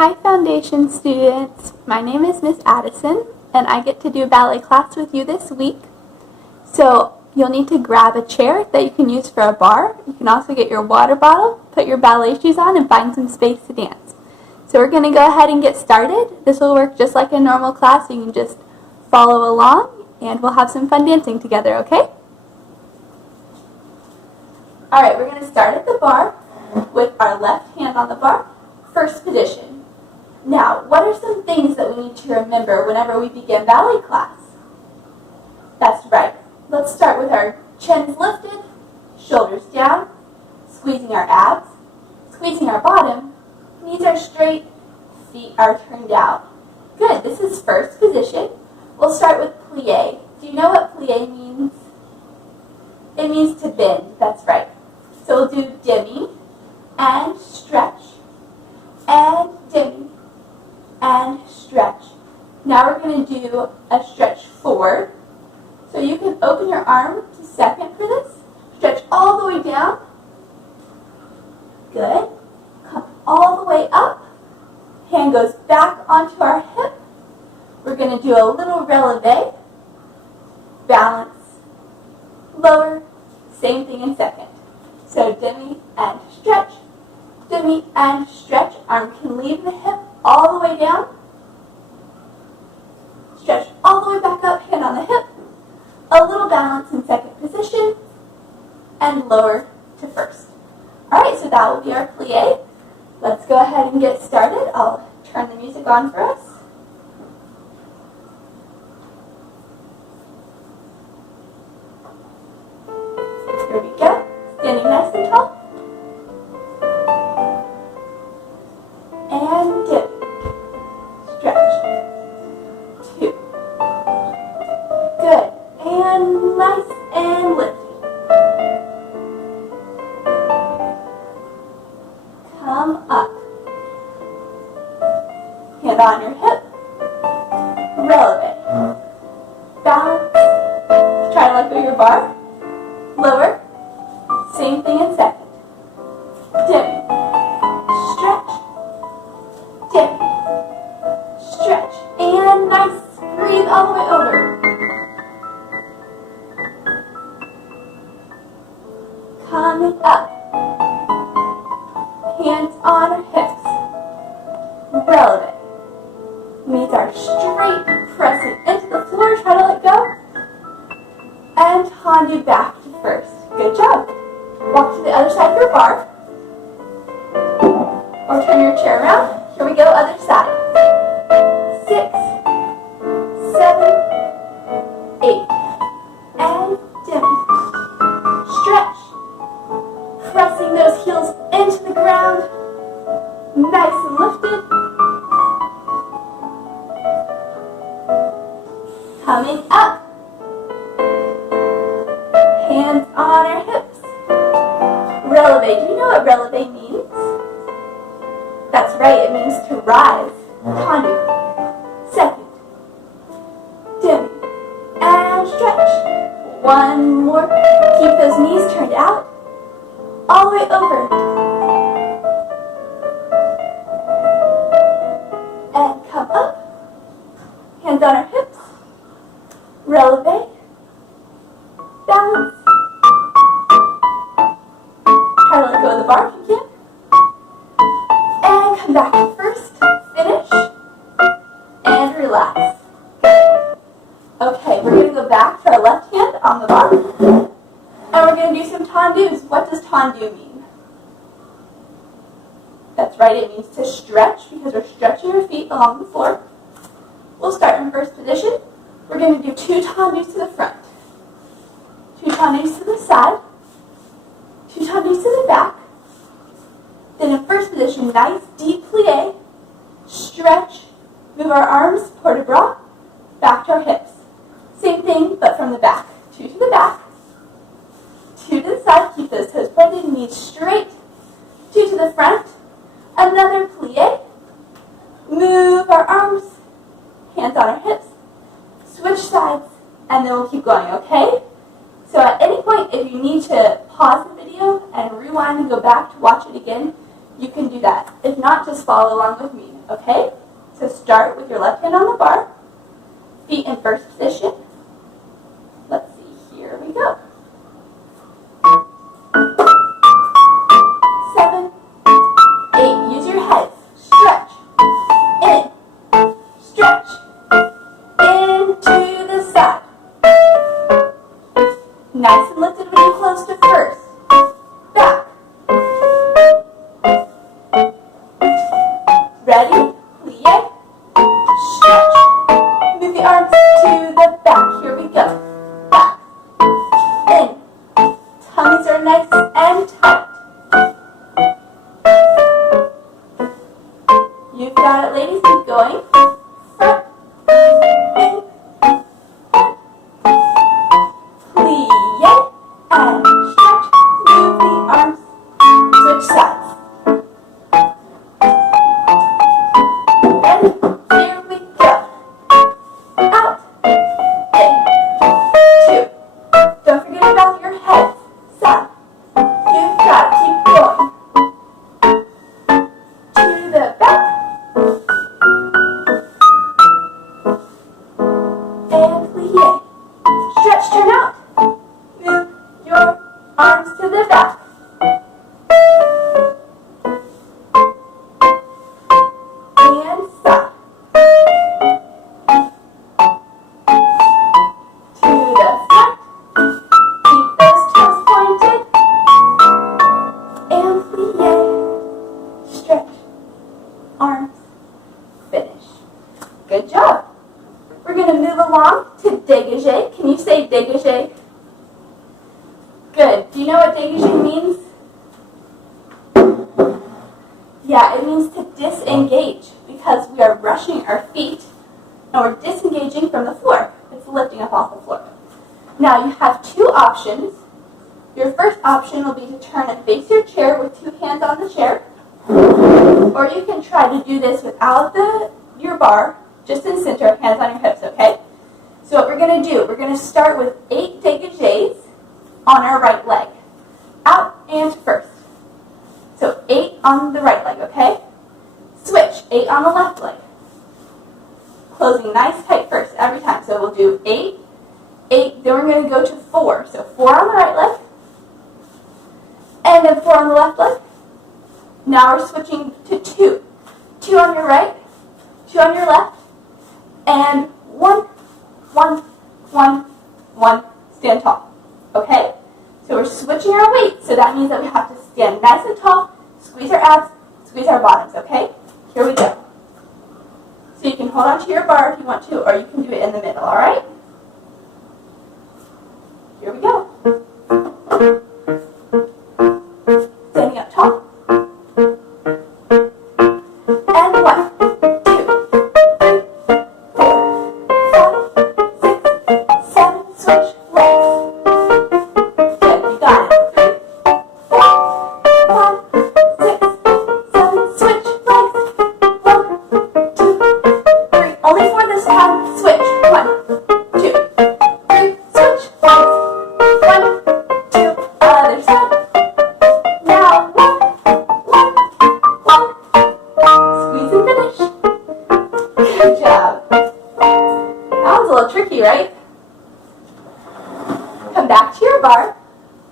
Hi Foundation students, my name is Miss Addison and I get to do ballet class with you this week. So you'll need to grab a chair that you can use for a bar. You can also get your water bottle, put your ballet shoes on, and find some space to dance. So we're going to go ahead and get started. This will work just like a normal class, so you can just follow along and we'll have some fun dancing together, okay? Alright, we're going to start at the bar with our left hand on the bar, first position. Now, what are some things that we need to remember whenever we begin ballet class? That's right. Let's start with our chins lifted, shoulders down, squeezing our abs, squeezing our bottom, knees are straight, feet are turned out. Good, this is first position. We'll start with plie. Do you know what plie means? It means to bend, that's right. So we'll do demi, and stretch, and demi, and stretch. Now we're going to do a stretch forward. So you can open your arm to second for this. Stretch all the way down. Good. Come all the way up. Hand goes back onto our hip. We're going to do a little releve. Balance. Lower. Same thing in second. So demi and stretch. Demi and stretch. Arm can leave the hip all the way down. Stretch all the way back up, hand on the hip. A little balance in second position. And lower to first. Alright, so that will be our plie. Let's go ahead and get started. I'll turn the music on for us. Here we go. Standing nice and tall. And dip. Stretch. 2. Good. And nice and lift. Come up. Hand on your hip. Releve. Balance. Try to let go of your bar. Lower. Same thing in second. Dip. Stretch. Dip. Stretch. And nice. Breathe all the way over. Coming up. Hands on our hips. Releve. Knees are straight. Pressing into the floor. Try to let go. And tendu back to first. Good job. Walk to the other side of your bar. Or turn your chair around. Here we go, other side. 6, 7, 8. And demi. Stretch. Pressing those heels into the ground. Nice and lifted. Coming up. Hands on our hips. Releve. Do you know what releve means? That's right, it means to rise. Tendu. Second. Demi. And stretch. One more. Keep those knees turned out. All the way over. And come up. Hands on our hips. Releve. Balance. Try to let go of the bar if you can. And come back to first. Finish. And relax. Okay, we're going to go back to our left hand on the bar. And we're going to do some tendus. What does tendu mean? That's right, it means to stretch because we're stretching our feet along the floor. We'll start in first position. We're going to do 2 tendus to the front. 2 tendus to the side. 2 tendus to the back. Then in first position, nice deep plie. Stretch. Move our arms, port de bras, back to our hips. Same thing, but from the back. 2 to the back. 2 to the side. Keep those toes pointed, knees straight. 2 to the front. Another plie. Move our arms, hands on our hips. Switch sides, and then we'll keep going, okay? So at any point, if you need to pause the video and rewind and go back to watch it again, you can do that. If not, just follow along with me, okay? So start with your left hand on the bar, feet in first position. Let's see, here we go. 7, 8, use your head, stretch, in, stretch, into the side. Nice and lifted when you close to first, back. Ready? Plie, stretch. Move the arms to the back. Here we go. Back. In. Tummies are nice and tight. You've got it, ladies. Keep going. Front. In. Front. Plie. And stretch. Move the arms. Switch sides. Ready? Here we go. Out. In. 2. Don't forget about your head. Side. You've got to keep going. To the back. And plie. Stretch, turn out. Move your arms to the back. And side. To the front. Keep those toes pointed. And plie. Stretch. Arms. Finish. Good job. We're going to move along to dégagé. Can you say dégagé? Good. Do you know what dégagé means? Yeah, it means to disengage because we are brushing our feet and we're disengaging from the floor. It's lifting up off the floor. Now you have two options. Your first option will be to turn and face your chair with two hands on the chair. Or you can try to do this without your bar, just in center, hands on your hips, okay? So what we're going to do, we're going to start with 8 dégagés on our right leg. Out and first. So 8 on the right leg, okay? Switch, 8 on the left leg. Closing nice tight first every time. So we'll do 8, 8, then we're going to go to 4. So 4 on the right leg, and then 4 on the left leg. Now we're switching to 2. 2 on your right, 2 on your left, and 1, 1, 1, 1, stand tall. Okay? So we're switching our weight, so that means that we have to stand nice and tall, squeeze our abs, squeeze our bottoms, okay? Here we go. So you can hold on to your bar if you want to, or you can do it in the middle, alright? Here we go. Standing up tall. And 1, 2, 3, 4, 5, 6, 7, switch legs. Good, you got it. 3, 4, 5, 6, 7, switch legs. 1, 2, 3. Only 4 this time. Switch. 1, 2, 3. Switch legs. 1, 2. Other side. Now 1, 1, 1. Squeeze and finish. Good job. That was a little tricky, right? Come back to your bar.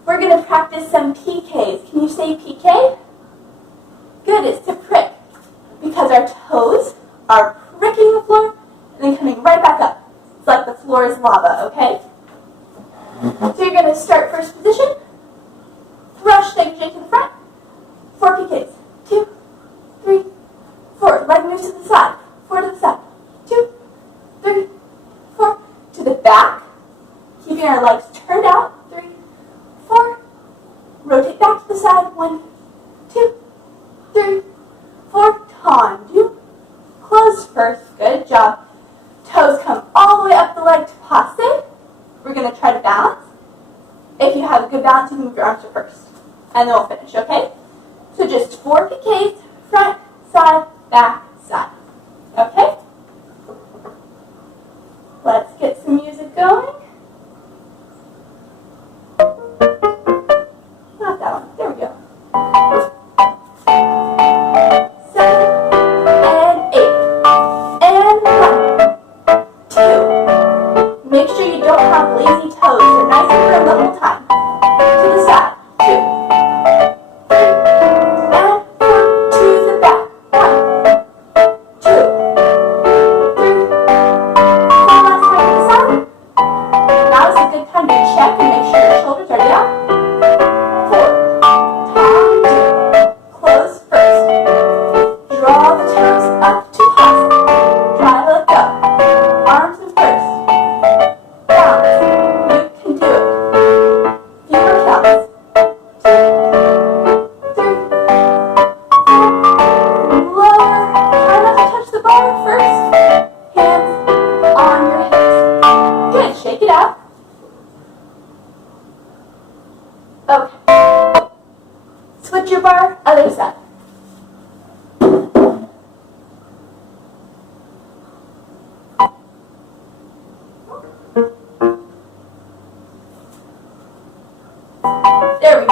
We're going to practice some PKs. Can you say PK? Good, it's to prick. Because our toes are pricking the floor and then coming right back up. It's like the floor is lava, okay? So you're going to start first position. Thrush dégagé to the front. 4 PKs. 2, 3, 4. Leg moves to the side. 4 to the side. 2, 3, 4. To the back. Keeping our legs turned out. 3, 4. Rotate back to the side. 1, 2, 3, 4. Tendu. Close first. Good job. Toes come all the way up the leg to passe. We're going to try to balance. If you have a good balance, you can move your arms to first. And then we'll finish, okay? So just 4 PKs, front, side, back, side. Okay? Let's get some music going. Not that one. There we go.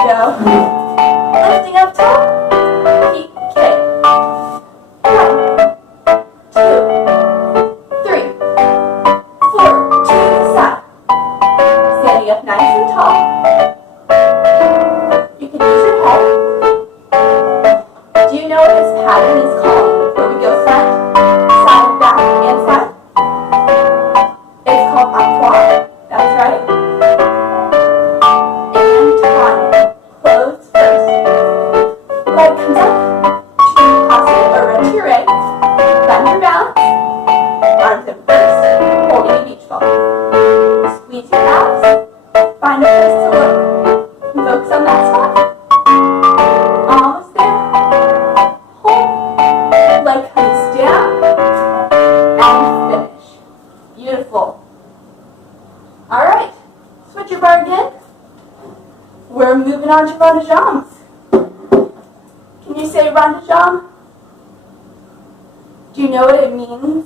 go. Lifting up top, PK. 1, 2, 3, 4, to the side. Standing up nice and tall. You can use your head. Do you know what this pattern is called? Where we go front, side, back, and side? It's called Aqua. That's right. And time. Close first. Leg comes up. Tripassi or run to your right. Find your balance. Arms in first. Holding a beach ball. Squeeze your abs. Find a place to look. Focus on that spot. Almost there. Hold. Leg comes down. And finish. Beautiful. Alright. Switch your bar again. We're moving on to rond de jambes. Can you say rond de jambe? Do you know what it means?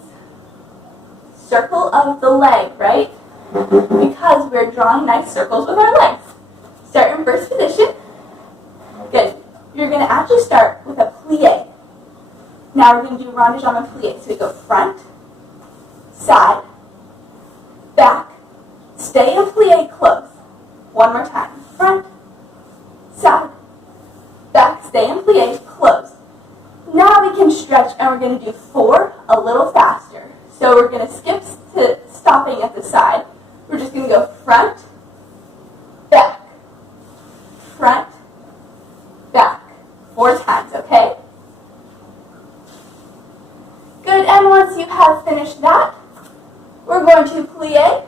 Circle of the leg, right? Because we're drawing nice circles with our legs. Start in first position. Good. You're going to actually start with a plie. Now we're going to do rond de jambe and plie. So we go front, side, back, stay in plie close. One more time. Front, side, back, stay in plie close. Now we can stretch and we're going to do 4 a little faster. So we're going to skip to stopping at the side. We're just going to go front, back, front, back. 4 times, okay? Good, and once you have finished that, we're going to plie,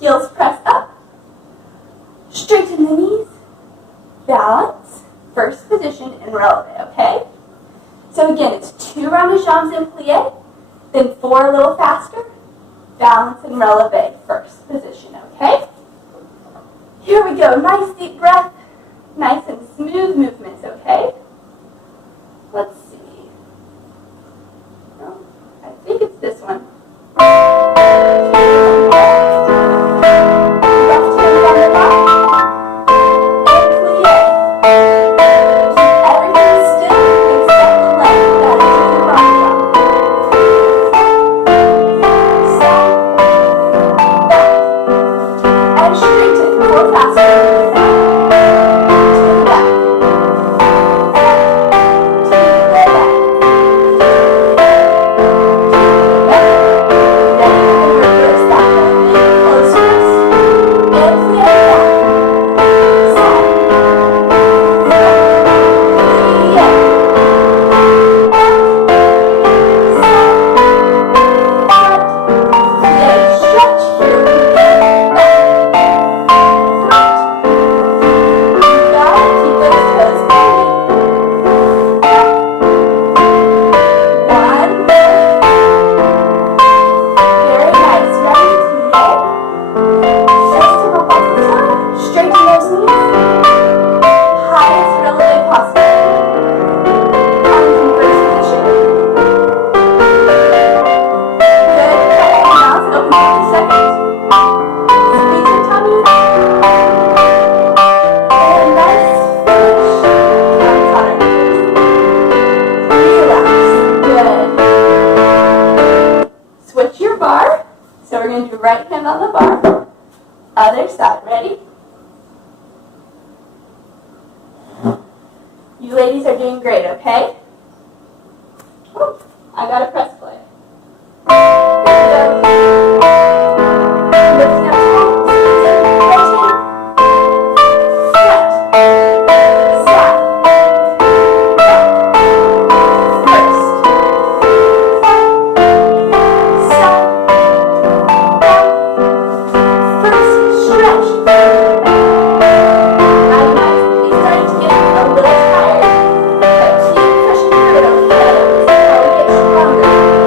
heels press up, straighten the knees, balance, first position, and releve, okay? So again, it's 2 rond de jambes in plie, then 4 a little faster, balance and releve, first position, okay? Here we go, nice deep breath, nice and smooth movements, okay? Let's see. No, I think it's this one. Left hand on the bar, and plie. Keep everything still except the leg that is in the rond de jambe. Side, back, and straighten, 4 faster. To the back, to the back, then you can reverse that movement, close first, and plie back, side, back, plie, back, side, front, plie, stretch, here we go, back, front, you got it, keep those toes bending, back, 1 more, very nice, ready, plie, just come up off the top, straighten those knees, highest releve possible, arms in first position, good, cut and bounce, open 50 seconds, squeeze your tummy, and nice finish, comes on our knees, relax, good. Switch your bar, so we're going to do right hand on the bar, other side, ready? You ladies are doing great, okay? Oh, I gotta press play. Here we go. Lifting up tall, squeezing, rotating. Front, side, back, first, front, side, back, first, stretch. I might be starting to get a little tired, but keep pushing through it, okay? This is how we get stronger.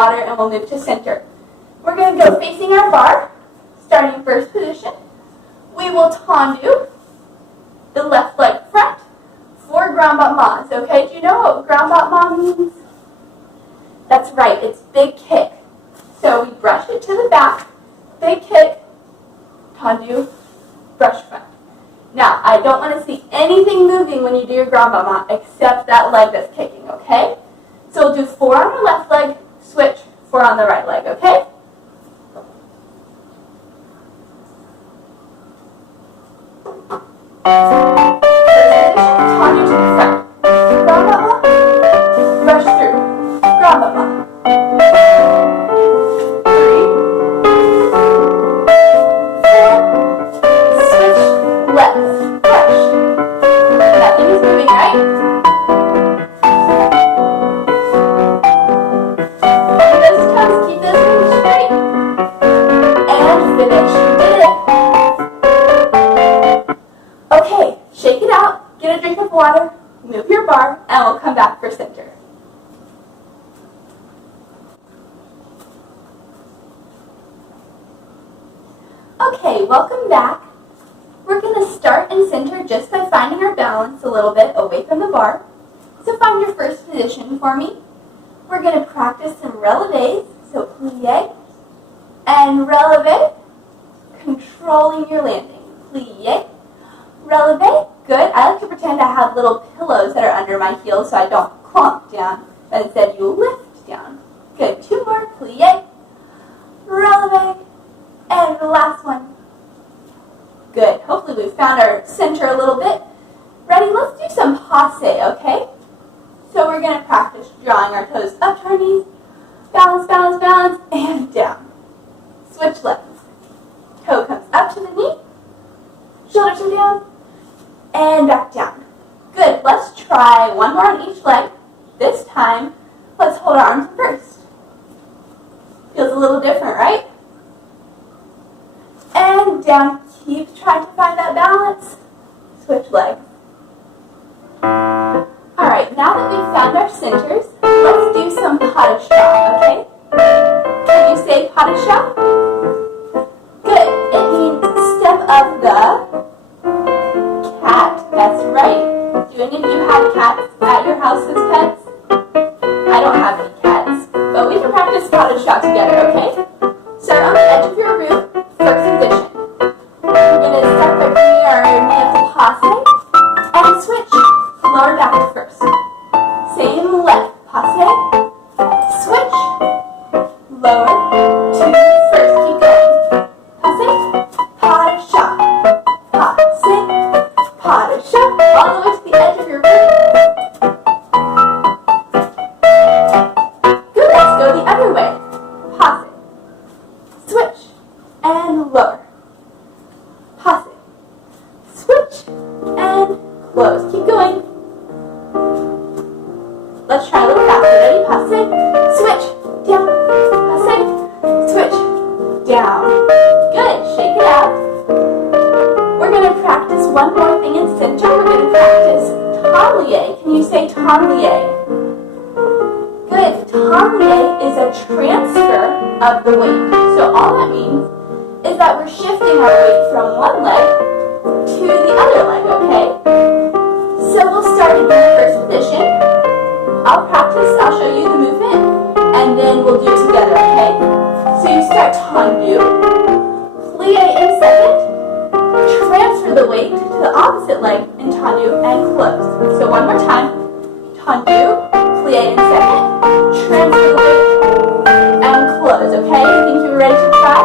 water, and we'll move to center. We're going to go facing our bar, starting first position. We will tendu the left leg front for grand battements, okay? Do you know what grand battement means? That's right, it's big kick. So we brush it to the back, big kick, tendu, brush front. Now, I don't want to see anything moving when you do your grand battement except that leg that's kicking, okay? So we'll do 4 on the left leg, switch, 4 on the right leg, okay? Tendu to the front. Grand battement, brush through. Grand battement. 3, 4, switch, legs, brush. Nothing is moving, right? Hold those toes, keep those knees straight. And finish. You did it. Okay, shake it out, get a drink of water, move your bar, and we'll come back for center. Okay, welcome back. We're going to start in center just by finding our balance a little bit away from the bar. So find your first position for me. We're going to practice some relevés, so plie and releve, controlling your landing. Plie, releve, good. I like to pretend I have little pillows that are under my heels so I don't clomp down, but instead you lift down. Good, 2 more, plie, releve, and the last one. Good, hopefully we've found our center a little bit. Ready, let's do some passe, okay? So we're going to practice drawing our toes up to our knees, balance, balance, balance, and down. Switch legs. Toe comes up to the knee, shoulders are down, and back down. Good, let's try one more on each leg. This time, let's hold our arms first. Feels a little different, right? And down, keep trying to find that balance. Switch legs. Alright, now that we've found our centers, let's do some pas de chat, okay? Can you say pas de chat? Good, it means step of the cat, that's right. Do any of you have cats at your house as pets? I don't have any cats, but we can practice pas de chat together, okay? Start on the edge of your room, first position. We're going to start by bringing our knee up to passe, and switch, lower back to first. Same left, passe, switch, lower to first, keep going. Passe, pas de chat, passe, pas de chat, all the way to the edge of your room. Good, let's go the other way. Passe, switch, and lower. Passe, switch, and close. Keep going. Let's try a little faster. Ready? Passe, switch, down, passe, switch, down. Good, shake it out. We're going to practice one more thing in center. We're going to practice tablier. Can you say tablier? Good, tablier is a transfer of the weight. So all that means is that we're shifting our weight from one leg to the other leg, okay? So we'll start in the first position. I'll show you the movement, and then we'll do it together, okay? So you start tendu, plie in second, transfer the weight to the opposite leg in tendu, and close. So one more time, tendu, plie in second, transfer the weight, and close, okay? You think you're ready to try?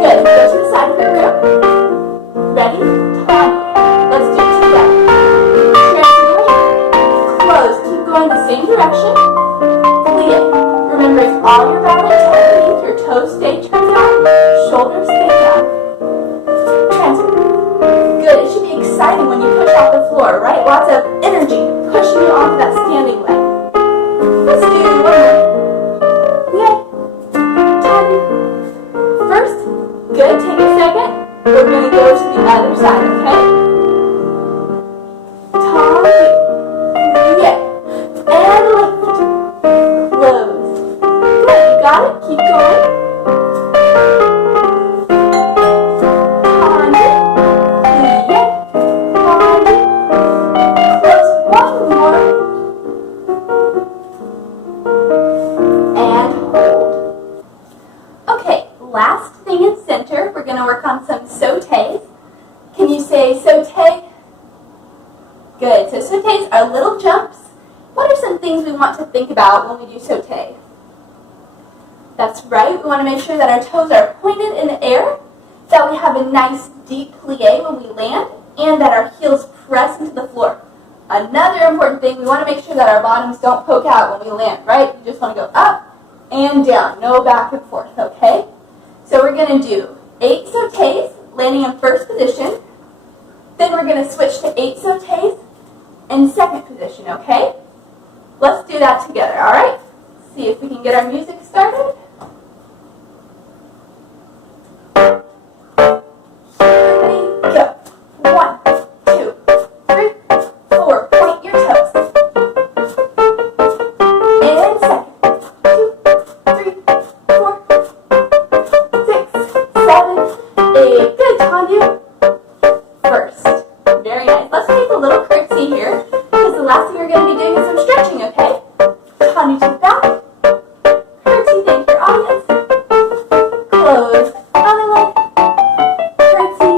Good, go to the side of your room. Ready? Tendu. Let's do it together. Transfer the weight, close, keep going the same direction, plie. Remembering all your balance technique, your toes stay turned down, shoulders stay down. Transfer. Good, it should be exciting when you push off the floor, right? Lots of energy pushing you off that standing leg. Let's do one more. Plie. Tendu. First, good, take a second. We're going to go to the other side, okay? Tendu. Plie. And lift. Close. Good. So sautés are little jumps. What are some things we want to think about when we do sauté? That's right. We want to make sure that our toes are pointed in the air, that we have a nice deep plie when we land, and that our heels press into the floor. Another important thing, we want to make sure that our bottoms don't poke out when we land, right? You just want to go up and down, no back and forth, okay? So we're going to do 8 sautés, landing in first position. Then we're going to switch to 8 sautés in second position, okay? Let's do that together, all right? See if we can get our music started. Here we go. 1, 2, 3, 4. Point your toes. And second. 2, 3, 4, 6, 7, 8. Good, Tanya. First. Very nice. Let's take a little curtsy here, because the last thing you're going to be doing is some stretching, okay? Tanya to the back. Curtsy, thank your audience. Close. Other leg. Curtsy.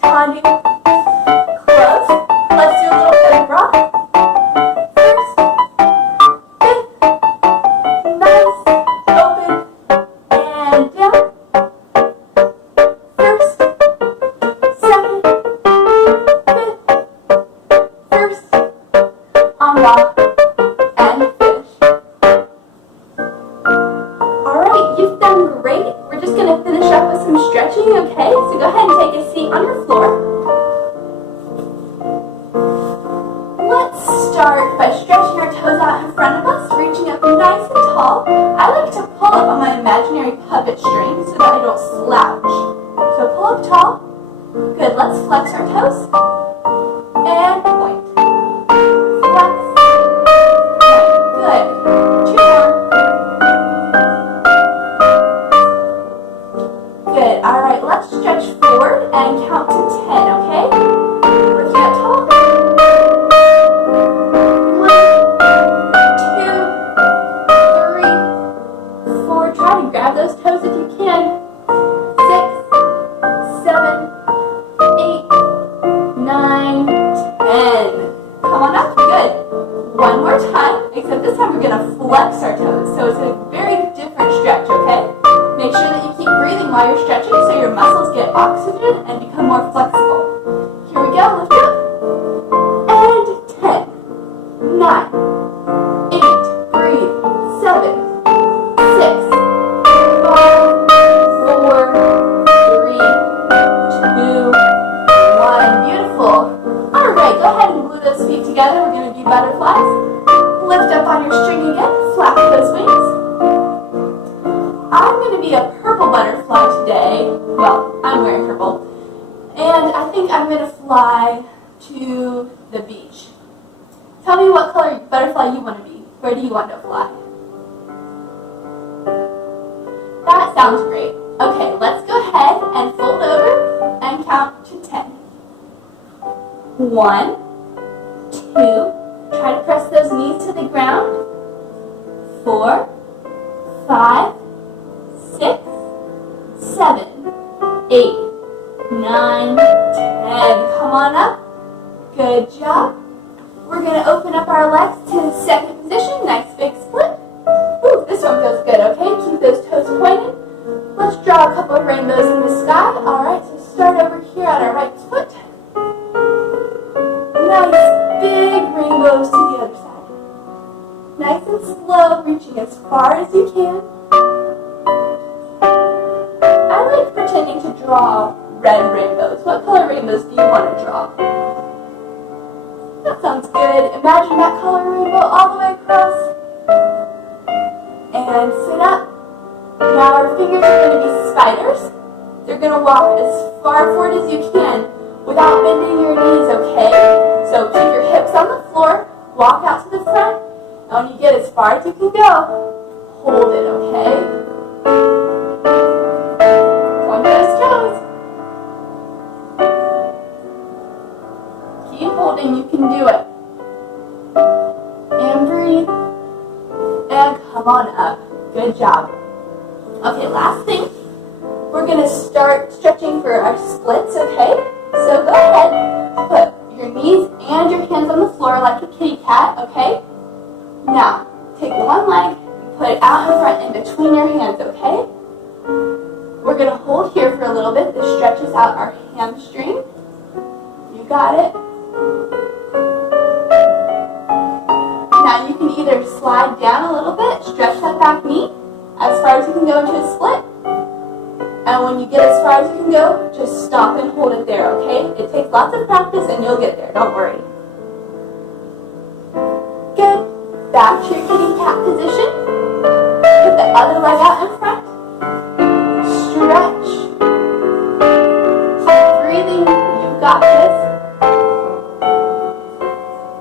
Tanya. Close. Let's do a little bit of rock. First. Good. Nice. Open. And down. First. Second. Good. First. En bas. And finish. Alright, you've done great. We're just going to finish up with some stretching, okay? So go ahead and take a seat on your floor. Let's start by stretching our toes out in front of us, reaching up nice and tall. I like to pull up on my imaginary puppet string so that I don't slouch. So pull up tall. Good, let's flex our toes. And point. Flex. Good. 2 more. Good. All right, let's stretch forward and count to 10, okay? Lift up tall. 1, 2, 3, 4. Try to grab those toes if you can. 6, 7, 8, 9, 10. Come on up. Good. One more time, except this time we're going to flex our toes. So it's a very different stretch, okay? Make sure that you keep breathing while you're stretching so your muscles get oxygen and become more flexible. Here we go. Lift up. And 10, 9, 8, breathe, 7, 6, 5, 4, 3, 2, 1. Beautiful. All right, go ahead and glue those feet together. We're going to do butterflies. Lift up on your string again. Flap those wings. I'm going to be a purple butterfly today. Well, I'm wearing purple. And I think I'm going to fly to the beach. Tell me what color butterfly you want to be. Where do you want to fly? That sounds great. Okay, let's go ahead and fold over and count to 10. 1, 2, try to press those knees to the ground. 4, 5, 6, 7, 8, 9, 10. Come on up. Good job. We're going to open up our legs to the second position. Nice big split. Ooh, this one feels good, okay? Keep those toes pointed. Let's draw a couple of rainbows in the sky. Alright, so start over here at our right foot. Nice big rainbows to the other side. Nice and slow, reaching as far as you can. I like pretending to draw red rainbows. What color rainbows do you want to draw? That sounds good. Imagine that color rainbow all the way across. And sit up. Now our fingers are going to be spiders. They're going to walk as far forward as you can without bending your knees, okay? So keep your hips on the floor, walk out to the front, and when you get as far as you can go, hold it, okay? Point those toes. Keep holding, you can do it. And breathe. And come on up. Good job. Okay, last thing. We're going to start stretching for our splits, okay? So go ahead, put your knees and your floor like a kitty cat, okay? Now, take one leg and put it out in front in between your hands, okay? We're going to hold here for a little bit. This stretches out our hamstring. You got it. Now you can either slide down a little bit, stretch that back knee as far as you can go into a split. And when you get as far as you can go, just stop and hold it there, okay? It takes lots of practice and you'll get there, don't worry. Good. Back to your kitty cat position. Put the other leg out in front. Stretch. Keep breathing. You've got this.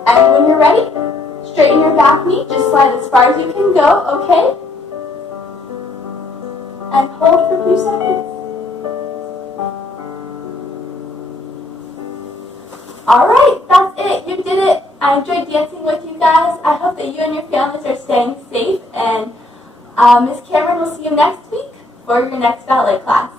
And when you're ready, straighten your back knee. Just slide as far as you can go, okay? And hold for a few seconds. Alright, that's it. You did it. I enjoyed dancing with you guys. I hope that you and your families are staying safe. And Ms. Cameron will see you next week for your next ballet class.